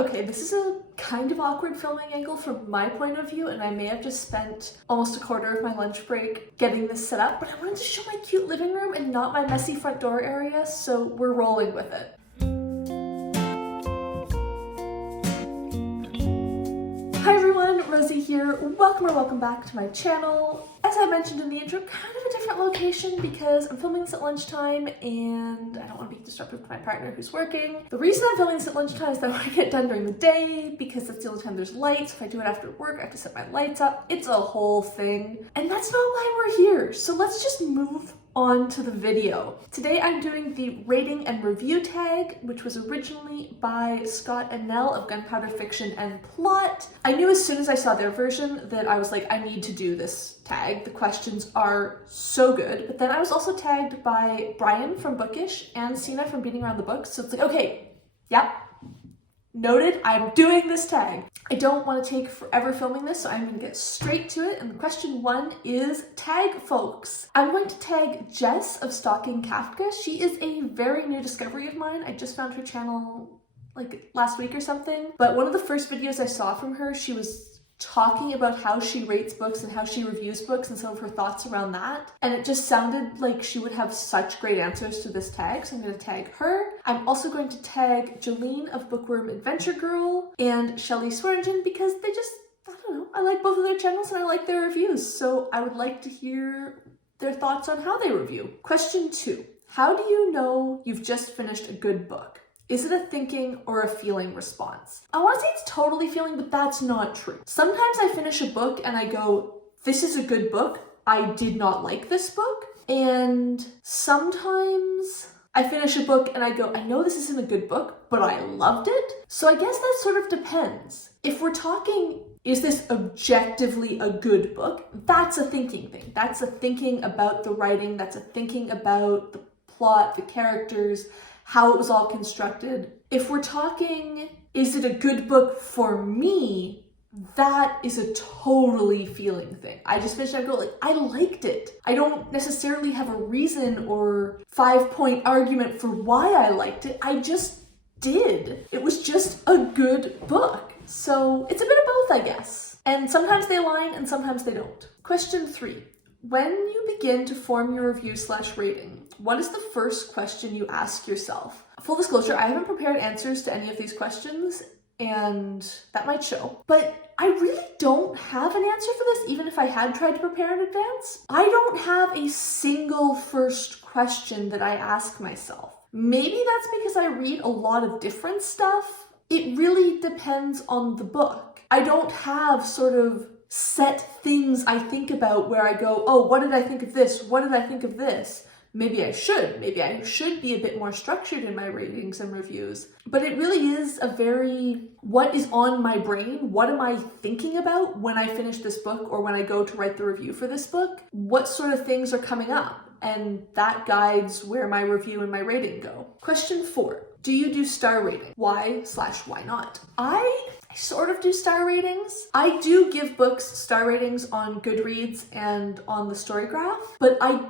Okay, this is a kind of awkward filming angle from my point of view, and I may have just spent almost a quarter of my lunch break getting this set up, but I wanted to show my cute living room and not my messy front door area, so we're rolling with it. Hi everyone, Rosie here. Welcome back to my channel. As I mentioned in the intro, kind of a different location because I'm filming this at lunchtime and I don't want to be disruptive to my partner who's working. The reason I'm filming this at lunchtime is that I want to get it done during the day because that's the only time there's lights. If I do it after work, I have to set my lights up. It's a whole thing. And that's not why we're here. So let's just move on to the video. Today I'm doing the rating and review tag, which was originally by Scott and Nelle of Gunpowder Fiction and Plot. I knew as soon as I saw their version that I was like, I need to do this tag. The questions are so good. But then I was also tagged by Brian from Bookish and Sina from Beating Around the Books. So it's like, okay, yep. Noted, I'm doing this tag. I don't want to take forever filming this, so I'm going to get straight to it. And question one is tag folks. I'm going to tag Jess of Stalking Kafka. She is a very new discovery of mine. I just found her channel like last week or something. But one of the first videos I saw from her, she was talking about how she rates books and how she reviews books and some of her thoughts around that. And it just sounded like she would have such great answers to this tag, so I'm going to tag her. I'm also going to tag Jolene of Bookworm Adventure Girl and Shelley Swearingen because they just, I don't know, I like both of their channels and I like their reviews, so I would like to hear their thoughts on how they review. Question two, how do you know you've just finished a good book? Is it a thinking or a feeling response? I want to say it's totally feeling, but that's not true. Sometimes I finish a book and I go, this is a good book. I did not like this book. And sometimes I finish a book and I go, I know this isn't a good book, but I loved it. So I guess that sort of depends. If we're talking, is this objectively a good book? That's a thinking thing. That's a thinking about the writing. That's a thinking about the plot, the characters, how it was all constructed. If we're talking, is it a good book for me? That is a totally feeling thing. I just finished and I go like, I liked it. I don't necessarily have a reason or 5-point argument for why I liked it. I just did. It was just a good book. So it's a bit of both, I guess. And sometimes they align and sometimes they don't. Question three, when you begin to form your review/rating, what is the first question you ask yourself? Full disclosure, I haven't prepared answers to any of these questions, and that might show, but I really don't have an answer for this, even if I had tried to prepare in advance. I don't have a single first question that I ask myself. Maybe that's because I read a lot of different stuff. It really depends on the book. I don't have sort of set things I think about where I go, oh, what did I think of this? What did I think of this? Maybe I should be a bit more structured in my ratings and reviews, but it really is a very, what is on my brain? What am I thinking about when I finish this book or when I go to write the review for this book? What sort of things are coming up? And that guides where my review and my rating go. Question four, do you do star rating? Why/why not? I sort of do star ratings. I do give books star ratings on Goodreads and on the Storygraph, but I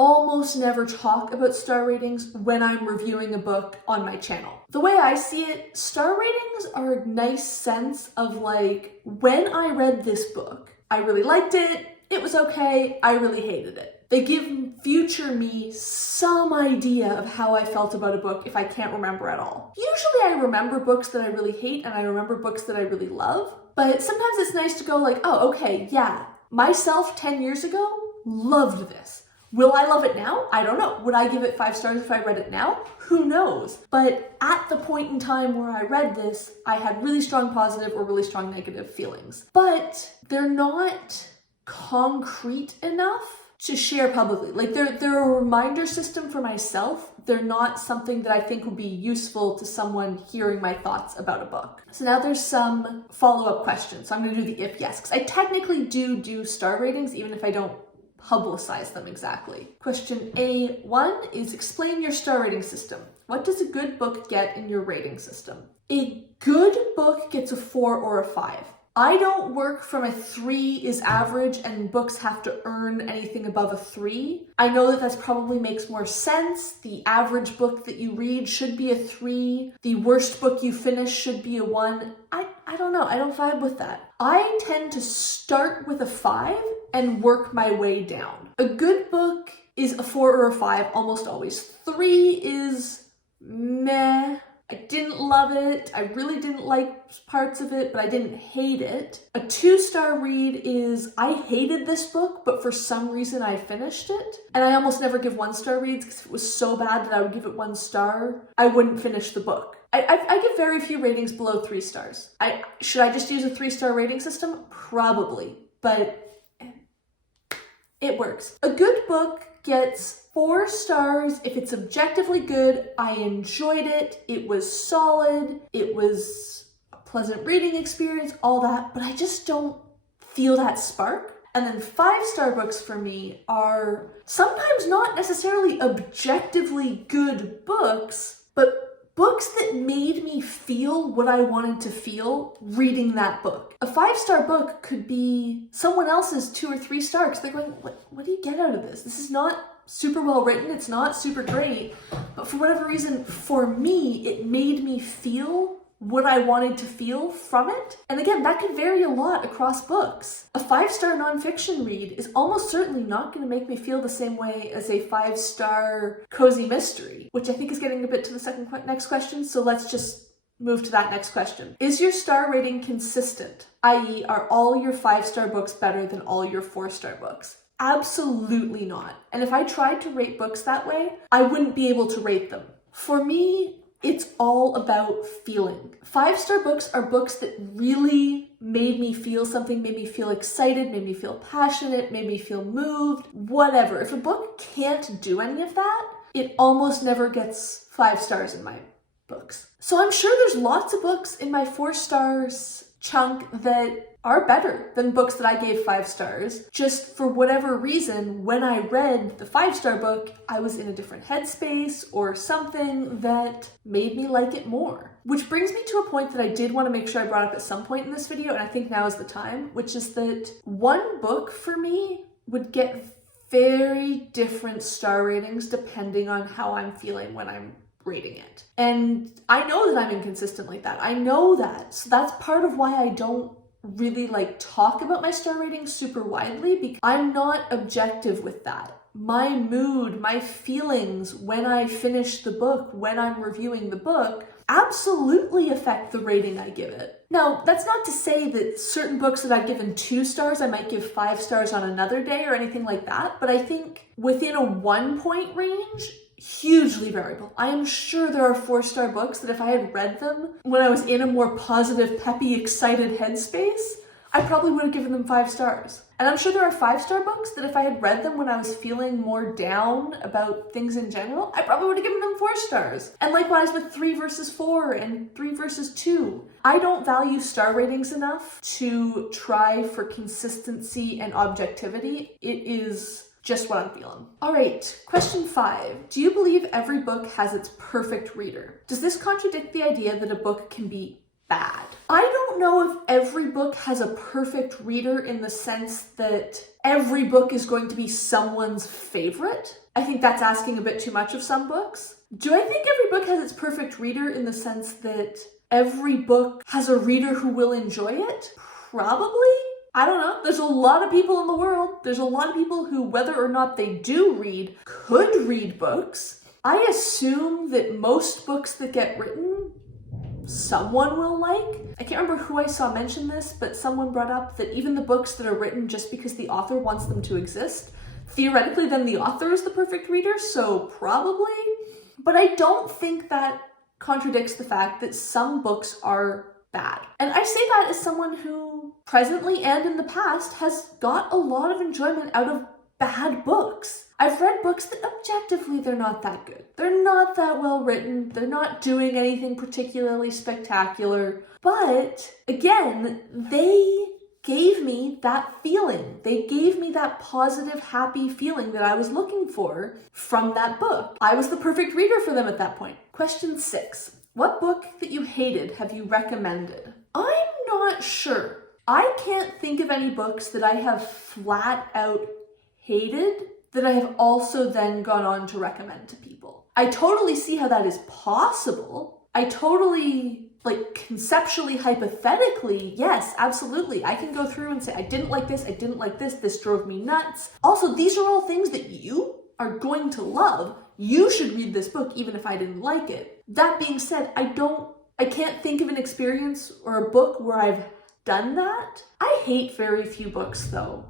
almost never talk about star ratings when I'm reviewing a book on my channel. The way I see it, star ratings are a nice sense of like, when I read this book, I really liked it, it was okay, I really hated it. They give future me some idea of how I felt about a book if I can't remember at all. Usually I remember books that I really hate and I remember books that I really love, but sometimes it's nice to go like, oh, okay, yeah, myself 10 years ago loved this. Will I love it now? I don't know. Would I give it 5 stars if I read it now? Who knows? But at the point in time where I read this, I had really strong positive or really strong negative feelings. But they're not concrete enough to share publicly. Like they're a reminder system for myself. They're not something that I think would be useful to someone hearing my thoughts about a book. So now there's some follow-up questions. So I'm gonna do the if yes, because I technically do star ratings even if I don't publicize them exactly. Question A1 is explain your star rating system. What does a good book get in your rating system? A good book gets a 4 or a 5. I don't work from a 3 is average and books have to earn anything above a 3. I know that probably makes more sense. The average book that you read should be a 3. The worst book you finish should be a 1. I don't know. I don't vibe with that. I tend to start with a 5 and work my way down. A good book is a 4 or a 5 almost always. 3 is meh. I didn't love it. I really didn't like parts of it, but I didn't hate it. A 2-star read is, I hated this book, but for some reason I finished it. And I almost never give 1-star reads because if it was so bad that I would give it 1 star, I wouldn't finish the book. I give very few ratings below 3 stars. Should I just use a 3-star rating system? Probably, but it works. A good book gets 4 stars if it's objectively good. I enjoyed it. It was solid. It was a pleasant reading experience, all that, but I just don't feel that spark. And then 5-star books for me are sometimes not necessarily objectively good books, but books that made me feel what I wanted to feel reading that book. A 5-star book could be someone else's 2 or 3 stars. They're going, what do you get out of this? This is not super well written. It's not super great. But for whatever reason, for me, it made me feel what I wanted to feel from it. And again, that could vary a lot across books. A 5-star nonfiction read is almost certainly not going to make me feel the same way as a 5-star cozy mystery, which I think is getting a bit to the next question. So let's just move to that next question. Is your star rating consistent? I.e., are all your 5-star books better than all your 4-star books? Absolutely not. And if I tried to rate books that way, I wouldn't be able to rate them. For me, it's all about feeling. 5-star books are books that really made me feel something, made me feel excited, made me feel passionate, made me feel moved, whatever. If a book can't do any of that, it almost never gets 5 stars in my books. So I'm sure there's lots of books in my 4 stars chunk that are better than books that I gave 5 stars. Just for whatever reason, when I read the 5-star book, I was in a different headspace or something that made me like it more. Which brings me to a point that I did want to make sure I brought up at some point in this video, and I think now is the time, which is that one book for me would get very different star ratings depending on how I'm feeling when I'm rating it. And I know that I'm inconsistent like that. I know that. So that's part of why I don't really talk about my star ratings super widely, because I'm not objective with that. My mood, my feelings when I finish the book, when I'm reviewing the book, absolutely affect the rating I give it. Now, that's not to say that certain books that I've given 2 stars, I might give 5 stars on another day or anything like that, but I think within a 1-point range, hugely variable. I am sure there are 4-star books that if I had read them when I was in a more positive, peppy, excited headspace, I probably would have given them 5 stars. And I'm sure there are 5-star books that if I had read them when I was feeling more down about things in general, I probably would have given them 4 stars. And likewise with 3 versus 4 and 3 versus 2. I don't value star ratings enough to try for consistency and objectivity. It is just what I'm feeling. All right, question 5. Do you believe every book has its perfect reader? Does this contradict the idea that a book can be bad? I don't know if every book has a perfect reader in the sense that every book is going to be someone's favorite. I think that's asking a bit too much of some books. Do I think every book has its perfect reader in the sense that every book has a reader who will enjoy it? Probably. I don't know. There's a lot of people in the world. There's a lot of people who, whether or not they do read, could read books. I assume that most books that get written, someone will like. I can't remember who I saw mention this, but someone brought up that even the books that are written just because the author wants them to exist, theoretically then the author is the perfect reader, so probably. But I don't think that contradicts the fact that some books are bad. And I say that as someone who presently and in the past has got a lot of enjoyment out of bad books. I've read books that objectively they're not that good. They're not that well written. They're not doing anything particularly spectacular. But again, they gave me that feeling. They gave me that positive, happy feeling that I was looking for from that book. I was the perfect reader for them at that point. Question 6. What book that you hated have you recommended? I'm not sure. I can't think of any books that I have flat out hated that I have also then gone on to recommend to people. I totally see how that is possible. I totally, like, conceptually, hypothetically, yes, absolutely. I can go through and say, I didn't like this, this drove me nuts. Also, these are all things that you are going to love. You should read this book even if I didn't like it. That being said, I can't think of an experience or a book where I've done that. I hate very few books though.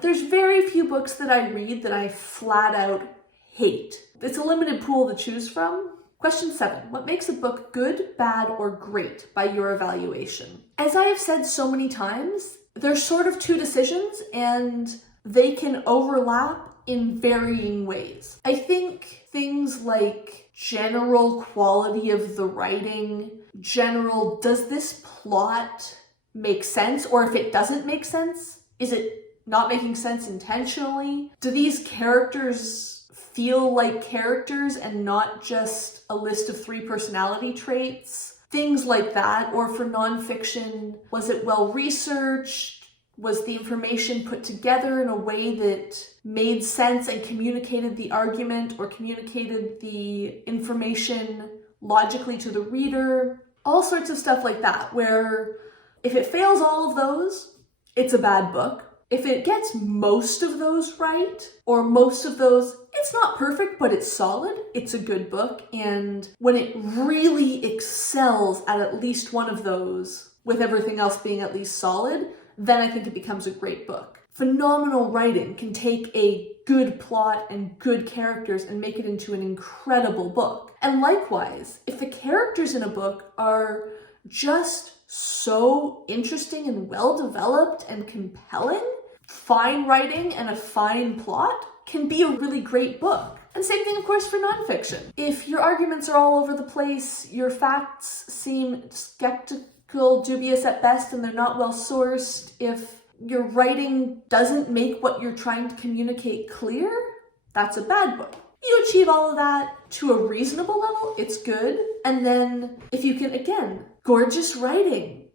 There's very few books that I read that I flat out hate. It's a limited pool to choose from. Question 7. What makes a book good, bad, or great by your evaluation? As I have said so many times, there's sort of two decisions and they can overlap in varying ways. I think things like general quality of the writing, does this plot make sense? Or if it doesn't make sense, is it not making sense intentionally? Do these characters feel like characters and not just a list of 3 personality traits? Things like that. Or for nonfiction, was it well researched? Was the information put together in a way that made sense and communicated the argument or communicated the information logically to the reader? All sorts of stuff like that, where if it fails all of those, it's a bad book. If it gets most of those right, or most of those, it's not perfect, but it's solid, it's a good book. And when it really excels at least one of those, with everything else being at least solid, then I think it becomes a great book. Phenomenal writing can take a good plot and good characters and make it into an incredible book. And likewise, if the characters in a book are just so interesting and well developed and compelling, fine writing and a fine plot can be a really great book. And same thing, of course, for nonfiction. If your arguments are all over the place, your facts seem skeptical, dubious at best, and they're not well sourced, if your writing doesn't make what you're trying to communicate clear, that's a bad book. You achieve all of that to a reasonable level, it's good. And then if you can, again, gorgeous writing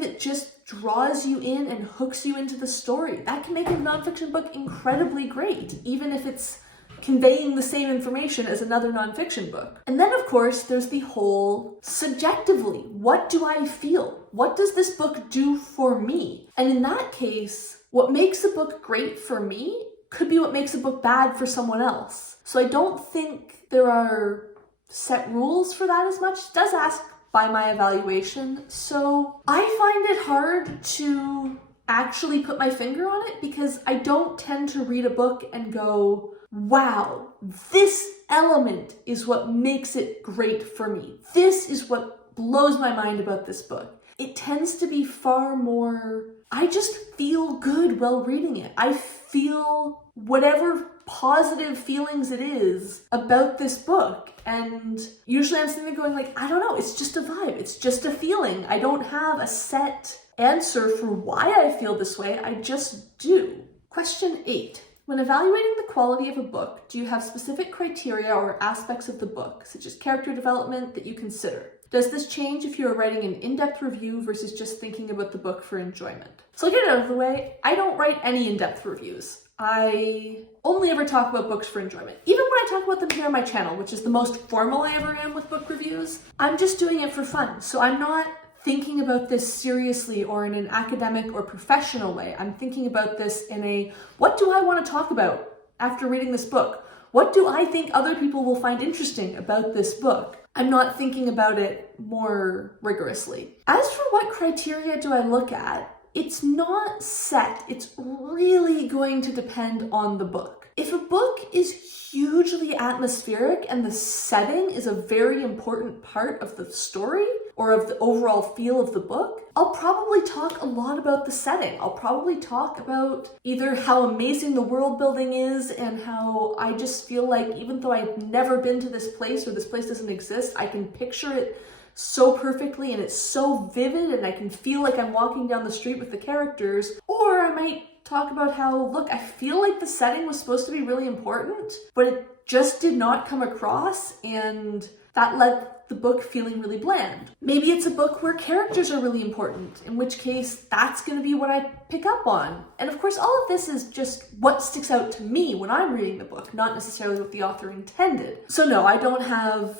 that just draws you in and hooks you into the story, that can make a nonfiction book incredibly great, even if it's conveying the same information as another nonfiction book. And then, of course, there's the whole subjectively, what do I feel? What does this book do for me? And in that case, what makes a book great for me could be what makes a book bad for someone else. So I don't think there are set rules for that as much. It does ask by my evaluation. So I find it hard to actually put my finger on it because I don't tend to read a book and go, wow, this element is what makes it great for me. This is what blows my mind about this book. It tends to be far more, I just feel good while reading it. I feel whatever positive feelings it is about this book. And usually I'm sitting there going like, I don't know, it's just a vibe. It's just a feeling. I don't have a set answer for why I feel this way. I just do. Question 8. When evaluating the quality of a book, do you have specific criteria or aspects of the book, such as character development, that you consider? Does this change if you are writing an in-depth review versus just thinking about the book for enjoyment? So I'll get it out of the way. I don't write any in-depth reviews. I only ever talk about books for enjoyment. Even when I talk about them here on my channel, which is the most formal I ever am with book reviews, I'm just doing it for fun. So I'm not thinking about this seriously or in an academic or professional way. I'm thinking about this in a, what do I want to talk about after reading this book? What do I think other people will find interesting about this book? I'm not thinking about it more rigorously. As for what criteria do I look at, it's not set. It's really going to depend on the book. If a book is hugely atmospheric and the setting is a very important part of the story or of the overall feel of the book, I'll probably talk a lot about the setting. I'll probably talk about either how amazing the world building is and how I just feel like even though I've never been to this place or this place doesn't exist, I can picture it so perfectly and it's so vivid and I can feel like I'm walking down the street with the characters. Or I might talk about how, look, I feel like the setting was supposed to be really important, but it just did not come across, and that led the book feeling really bland. Maybe it's a book where characters are really important, in which case that's going to be what I pick up on. And of course, all of this is just what sticks out to me when I'm reading the book, not necessarily what the author intended. So no, I don't have,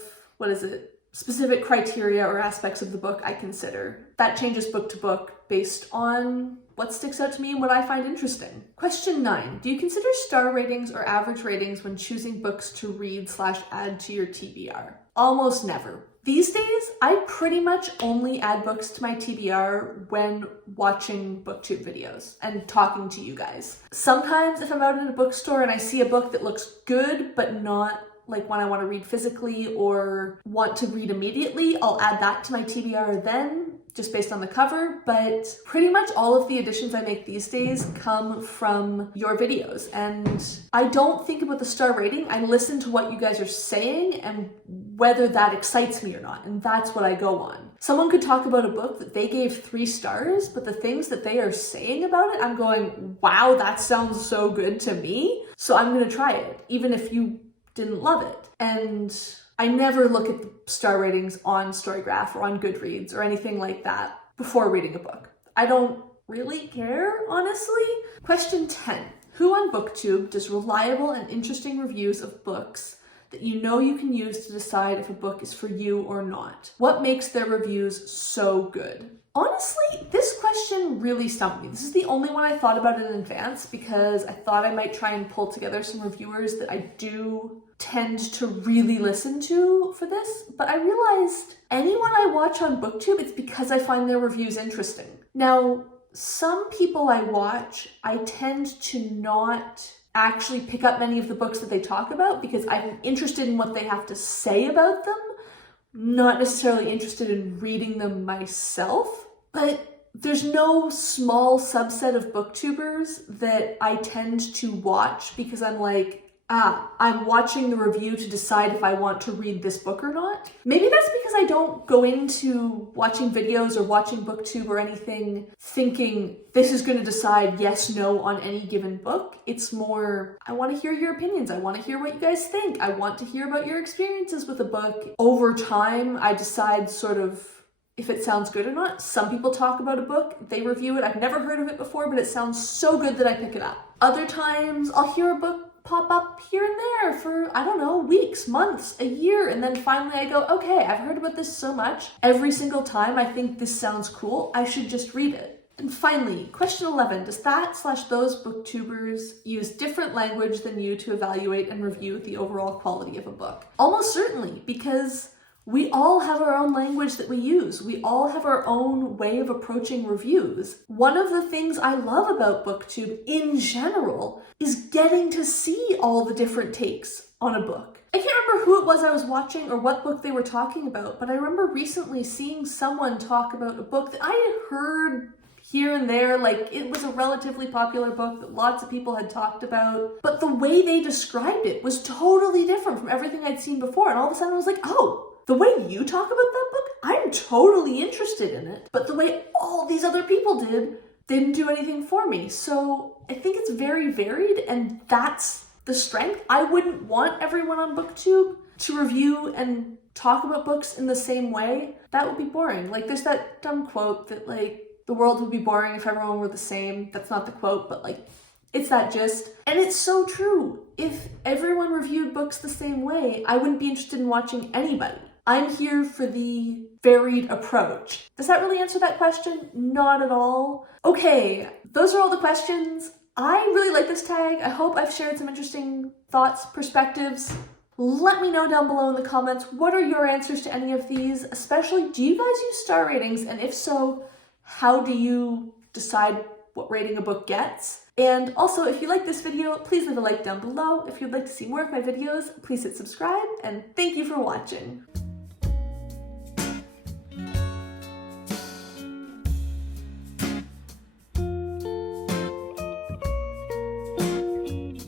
specific criteria or aspects of the book I consider. That changes book to book based on what sticks out to me and what I find interesting. Question 9. Do you consider star ratings or average ratings when choosing books to read/add to your TBR? Almost never. These days, I pretty much only add books to my TBR when watching BookTube videos and talking to you guys. Sometimes if I'm out in a bookstore and I see a book that looks good but not like one I want to read physically or want to read immediately, I'll add that to my TBR then, just based on the cover. But pretty much all of the additions I make these days come from your videos, and I don't think about the star rating. I listen to what you guys are saying and whether that excites me or not, and that's what I go on. Someone could talk about a book that they gave 3 stars, but the things that they are saying about it, I'm going, wow, that sounds so good to me, so I'm gonna try it, even if you didn't love it. And I never look at the star ratings on Storygraph or on Goodreads or anything like that before reading a book. I don't really care, honestly. Question 10. Who on BookTube does reliable and interesting reviews of books that you know you can use to decide if a book is for you or not? What makes their reviews so good? Honestly, this question really stumped me. This is the only one I thought about in advance because I thought I might try and pull together some reviewers that I do tend to really listen to for this, but I realized anyone I watch on BookTube, it's because I find their reviews interesting. Now, some people I watch, I tend to not actually pick up many of the books that they talk about because I'm interested in what they have to say about them, not necessarily interested in reading them myself. But there's no small subset of booktubers that I tend to watch because I'm like, I'm watching the review to decide if I want to read this book or not. Maybe that's because I don't go into watching videos or watching BookTube or anything thinking this is going to decide yes, no on any given book. It's more, I want to hear your opinions. I want to hear what you guys think. I want to hear about your experiences with a book. Over time, I decide sort of if it sounds good or not. Some people talk about a book, they review it. I've never heard of it before, but it sounds so good that I pick it up. Other times, I'll hear a book pop up here and there for, I don't know, weeks, months, a year, and then finally I go, okay, I've heard about this so much. Every single time I think this sounds cool, I should just read it. And finally, question 11, does that/those booktubers use different language than you to evaluate and review the overall quality of a book? Almost certainly, because we all have our own language that we use. We all have our own way of approaching reviews. One of the things I love about BookTube in general is getting to see all the different takes on a book. I can't remember who it was I was watching or what book they were talking about, but I remember recently seeing someone talk about a book that I had heard here and there, like it was a relatively popular book that lots of people had talked about, but the way they described it was totally different from everything I'd seen before, and all of a sudden I was like, oh, the way you talk about that book, I'm totally interested in it. But the way all these other people didn't do anything for me. So I think it's very varied, and that's the strength. I wouldn't want everyone on BookTube to review and talk about books in the same way. That would be boring. Like there's that dumb quote that like, the world would be boring if everyone were the same. That's not the quote, but like, it's that gist. And it's so true. If everyone reviewed books the same way, I wouldn't be interested in watching anybody. I'm here for the varied approach. Does that really answer that question? Not at all. Okay, those are all the questions. I really like this tag. I hope I've shared some interesting thoughts, perspectives. Let me know down below in the comments, what are your answers to any of these? Especially, do you guys use star ratings? And if so, how do you decide what rating a book gets? And also, if you like this video, please leave a like down below. If you'd like to see more of my videos, please hit subscribe, and thank you for watching.